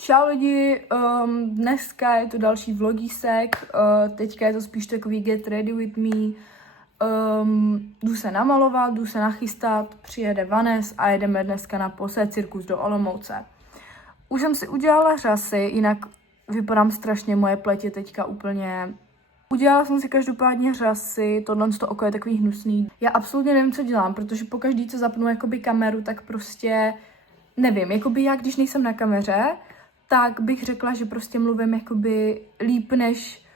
Čau lidi, dneska je to další vlogísek, teďka je to spíš takový get ready with me. Jdu se namalovat, jdu se nachystat, přijede Vanes a jedeme dneska na Pose cirkus do Olomouce. Už jsem si udělala řasy, jinak vypadám strašně, moje pleť je teďka úplně... Udělala jsem si každopádně řasy, tohle oko je takový hnusný. Já absolutně nevím, co dělám, protože pokaždý, co zapnu jakoby kameru, tak prostě nevím, jakoby já, když nejsem na kameře, tak bych řekla, že prostě mluvím jakoby líp, než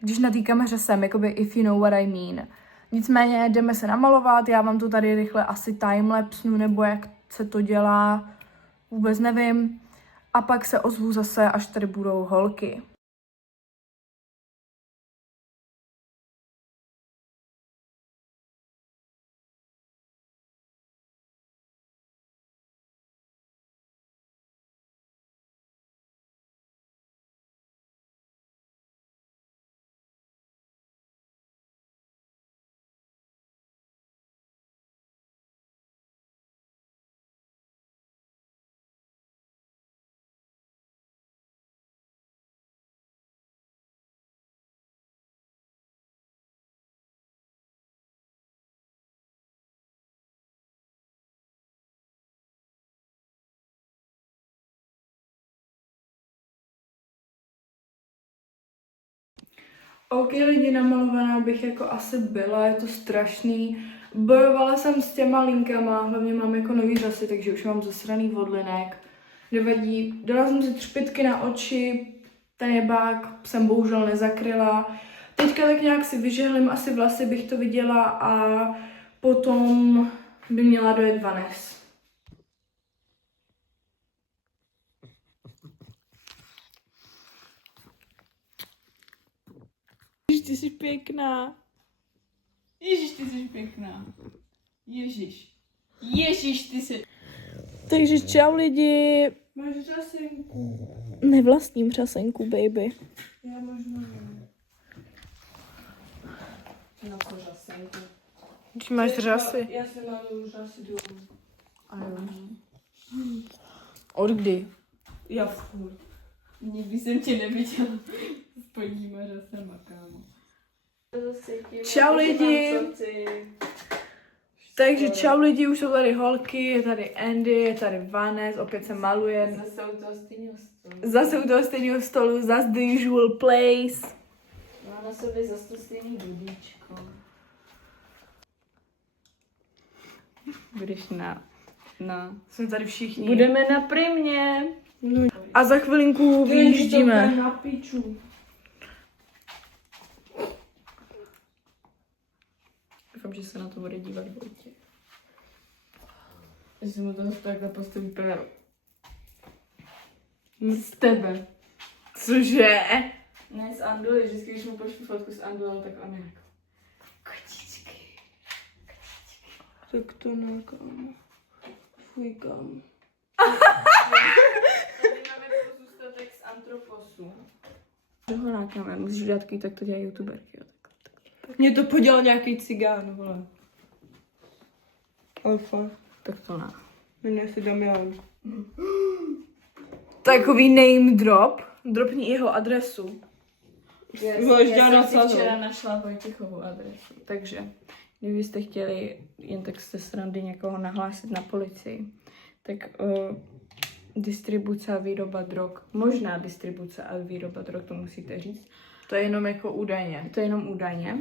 když na té kameře jsem, jakoby if you know what I mean. Nicméně jdeme se namalovat, já vám to tady rychle asi timelapsnu, nebo jak se to dělá, vůbec nevím. A pak se ozvu zase, až tady budou holky. OK lidi, namalovaná bych jako asi byla, je to strašný. Bojovala jsem s těma linkama, hlavně mám jako nový řasy, takže už mám zasraný vodlinek. Nevadí, dala jsem si třpytky na oči, ten jebák jsem bohužel nezakryla. Teďka tak nějak si vyžehlím asi vlasy, bych to viděla a potom by měla dojet Vanes. Ježiš, ty jsi pěkná. Ježiš, ty jsi pěkná. Ježiš. Ježiš, ty jsi... Takže čau lidi. Máš řasenku. Nevlastním řasenku, baby. Já možná nevím. Na to řasenku. Když máš řasy. Já si maluju řasy dolů. A jo. Od kdy? Já furt. Nikdy jsem tě neviděla s podníma řasama, kámo. Čau lidi. Takže čau lidi, už jsou tady holky, je tady Andy, je tady Vanes, opět se maluje. Zase u toho stejného stolu. Zase u toho stejného stolu, zase the usual place. Má na sobě zase to stejný budíčko. Budeš na... Jsme tady všichni. Budeme na primě. No. A za chvilinku vyjíždíme. Na piču. Doufám, že se na to bude dívat Vojtě. Že se mu toho takhle postaví prvé. Z tebe. Cože? Ne, z Anduly. Vždycky, když mu pošlu fotku s Andulou, tak on je jako... Kotičky. Tak to ne, kámo. Fuj, kámo. Tady máme pozůstatek z Antroposu. Dohorákáme, musíš udělat takový, tak to dělají youtuberky. Mě to podělal nějaký cigán, vole. Alfa. Tak to ne. Jmenuje se Damian. Takový name drop. Dropni jeho adresu. Já jsem si včera našla Vojtěchovu adresu. Takže, kdybyste chtěli jen tak se srandy někoho nahlásit na policii, tak distribuce a výroba drog, možná distribuce a výroba drog, to musíte říct. To je jenom jako údajně. To je jenom údajně.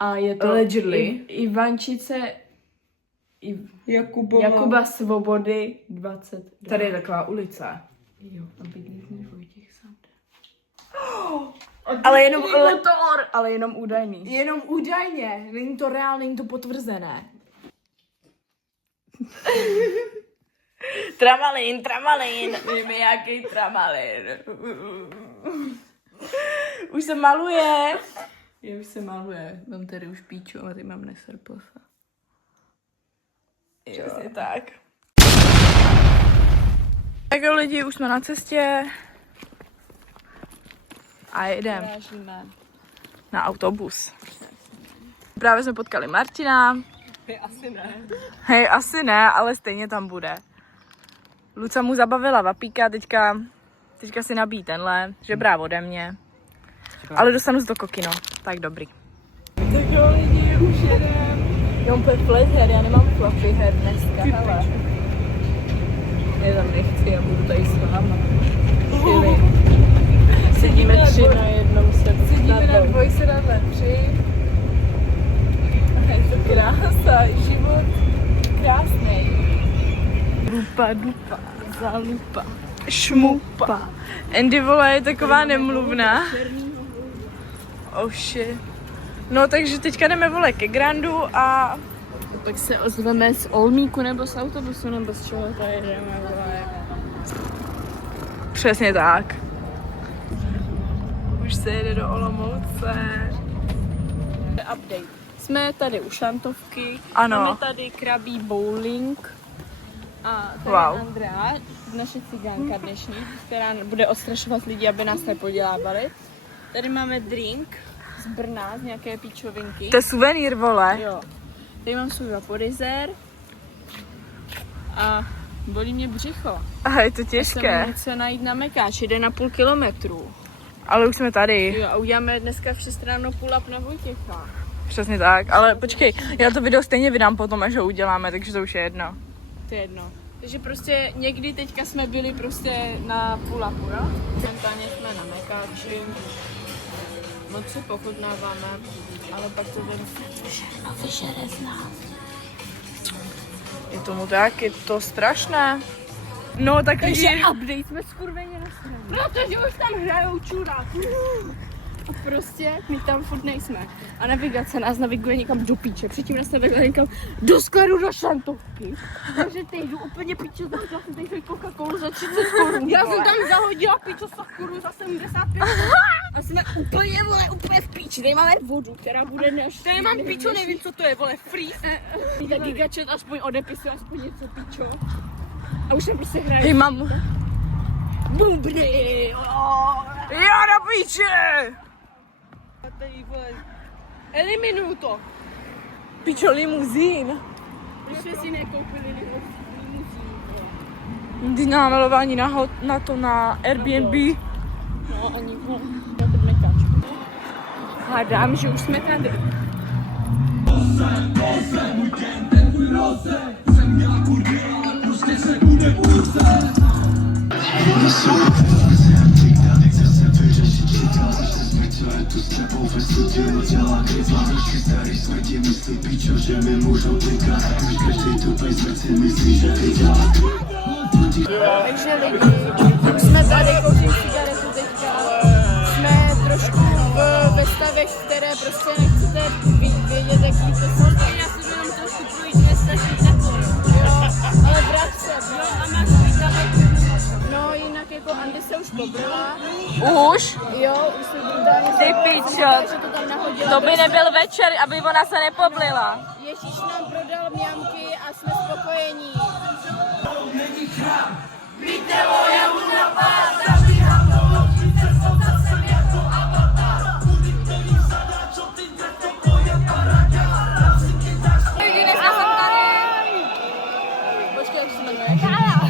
A je to Allegedly. Ivančice Jakubova. Jakuba Svobody 22. Tady je taková ulice. Jo, a bydlí Vojtěch sám. Ale jenom údajný. Jenom údajně. Není to reálné, není to potvrzené. Tramalín. Víme, jaký tramalin. Už se maluje. Já už se maluje. Mám tady už píču, ale ty mám neser posa. Přesně tak. Tak jo lidi, už jsme na cestě. A jedeme na autobus. Právě jsme potkali Martina. Hej, asi ne, ale stejně tam bude. Luca mu zabavila vapíka, teďka Teďka si nabíjí tenhle, že brá ode mě. Ale dostanu z toho kokino, tak dobrý. Tak jo lidi, už jedem. Já mám úplně flat hair, já nemám fluffy hair dneska, hele. Já tam nechci, já budu tady s váma. Sedíme 3 na jednom sedle. Sedíme na dvoj sedadle 3. Je to krása, život krásný. Lupa, dupa, zalupa, šmupa. Andy, vole, je taková nemluvná. Oh shit. No takže teďka jdeme, vole, ke Grandu a Pak se ozveme z Olmíku nebo z autobusu nebo z čeho tady jdeme, vole. přesně tak. Už se jede do Olomouce. Update. Jsme tady u šantovky, Ano. máme tady krabí bowling a tady Wow. Andrea, naše cigánka dnešní, která bude ostrašovat lidi, aby nás nepodělávali. Tady máme drink z Brna, z nějaké píčovinky. To je suvenýr, vole. Jo. Tady mám svůj vaporizer a bolí mě břicho. A je to Jsem těžké. něco najít na Mekáč, 1,5 kilometru. Ale už jsme tady. Jo, a uděláme dneska v 6 ráno pull-up na Vojtěcha. Přesně tak. Ale počkej, já to video stejně vydám potom, až ho uděláme, takže to už je jedno. To je jedno. Takže prostě někdy teďka jsme byli prostě na pull-upu, jo? Momentálně jsme na Mekáči. Moc si pochutnáváme, ale pak to ten vyžere z nás. Je tomu tak, je to strašné. No tak Takže lidi, update jsme skurveně na straně. Protože už tam hrajou čuráky. A prostě my tam furt nejsme. A navigace nás naviguje někam do píče. Předtím nás naviguje někam do skladu do šantovky. Takže teď jdu úplně píče, zahodila jsem tady svoji Coca-Colu za 30 korun. Já jsem tam zahodila píčo sakuru za 75 a jsme úplně, vole, úplně v píči. Tady máme vodu, která bude než... Tady mám píčo, nevím, co to je, vole, freeze. Tak Gigačet aspoň odepisuje aspoň něco píčo. A už jsem prostě hraje. hej, mám... Bubny! Já na píče! Tady, vole, eliminuju to. Pičo, limuzín. Proč jsme si nekoupili limuzín? Jdi na malování na to na Airbnb. No, ani to nekáčku. Hádám, že už jsme tady. Takže lidi, jsme tady, kouřím cigaretu teďka. Jsme trošku ve stavech, které prostě nechcete vědět, jaký to jsou. Já si jenom trošku projít ve stavech takhle. Jo, ale vrát se, jo, a máš výtavek. No, jinak jako Andy se už pobrala. Už? Jo, už se brutálně Ty zabrala, pičo. že to tam nahodila. To by nebyl večer, aby ona se nepoblila. Ježíš nám prodal mňamky a jsme spokojení. Počkej, jak se jmenuje? Kája.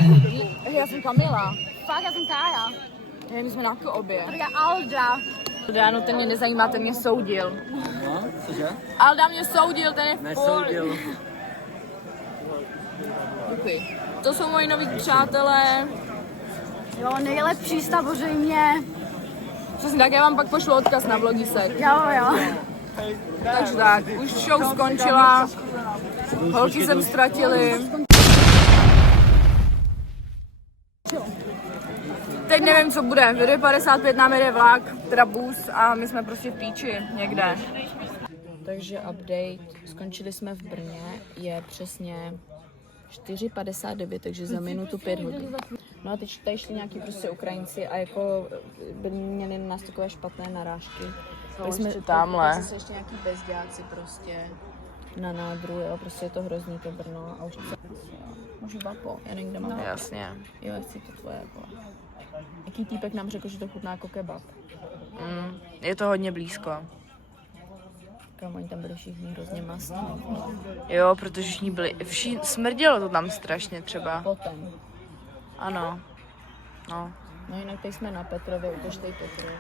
Já jsem Kamila. Fakt, já jsem Kája. My jsme na obě. Říká Alda. Dáno, ten mě nezajímá, ten mě soudil. No, cože? Alda mě soudil, ten je v poli. Nesoudil. Děkuji. To jsou moji noví přátelé. Jo, nejlepší samozřejmě. Přesně tak, já vám pak pošlu odkaz na vlogisek. Jo. Takže tak, už show skončila. Holky jsem ztratili. Teď nevím, co bude. V 55 nám jede vlak, teda bus a my jsme prostě v píči někde. Takže update. Skončili jsme v Brně. Je přesně 4:59, takže za minutu 5 hodin. No a teď tady šli nějaký prostě Ukrajinci a jako měli na nás takové špatné narážky. ještě tamhle. Zase ještě nějaký bezděláci prostě na nádru, jo, prostě je to hrozný to Brno a už se... Můžu vapo, já nevím, kde mám vapo. Jasně. Jo, já chci to tvoje jako. Jaký týpek nám řekl, že to chutná jako kebab. Je to hodně blízko. Kam oni tam byli všichni hrozně mastní. Jo, protože všichni byli, smrdělo to tam strašně třeba. Potom. Ano. No. No jinak teď jsme na Petrově, ukažtej Petrov.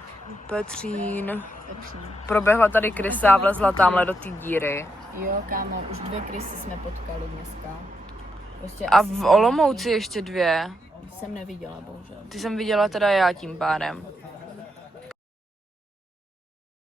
Petřín. Petřín. Proběhla tady krysa a vlezla tamhle do té díry. Jo, kámo, už 2 krysy jsme potkali dneska. Prostě A asi v jsme Olomouci ještě 2. jsem neviděla, bohužel. Ty jsem viděla teda já tím pádem.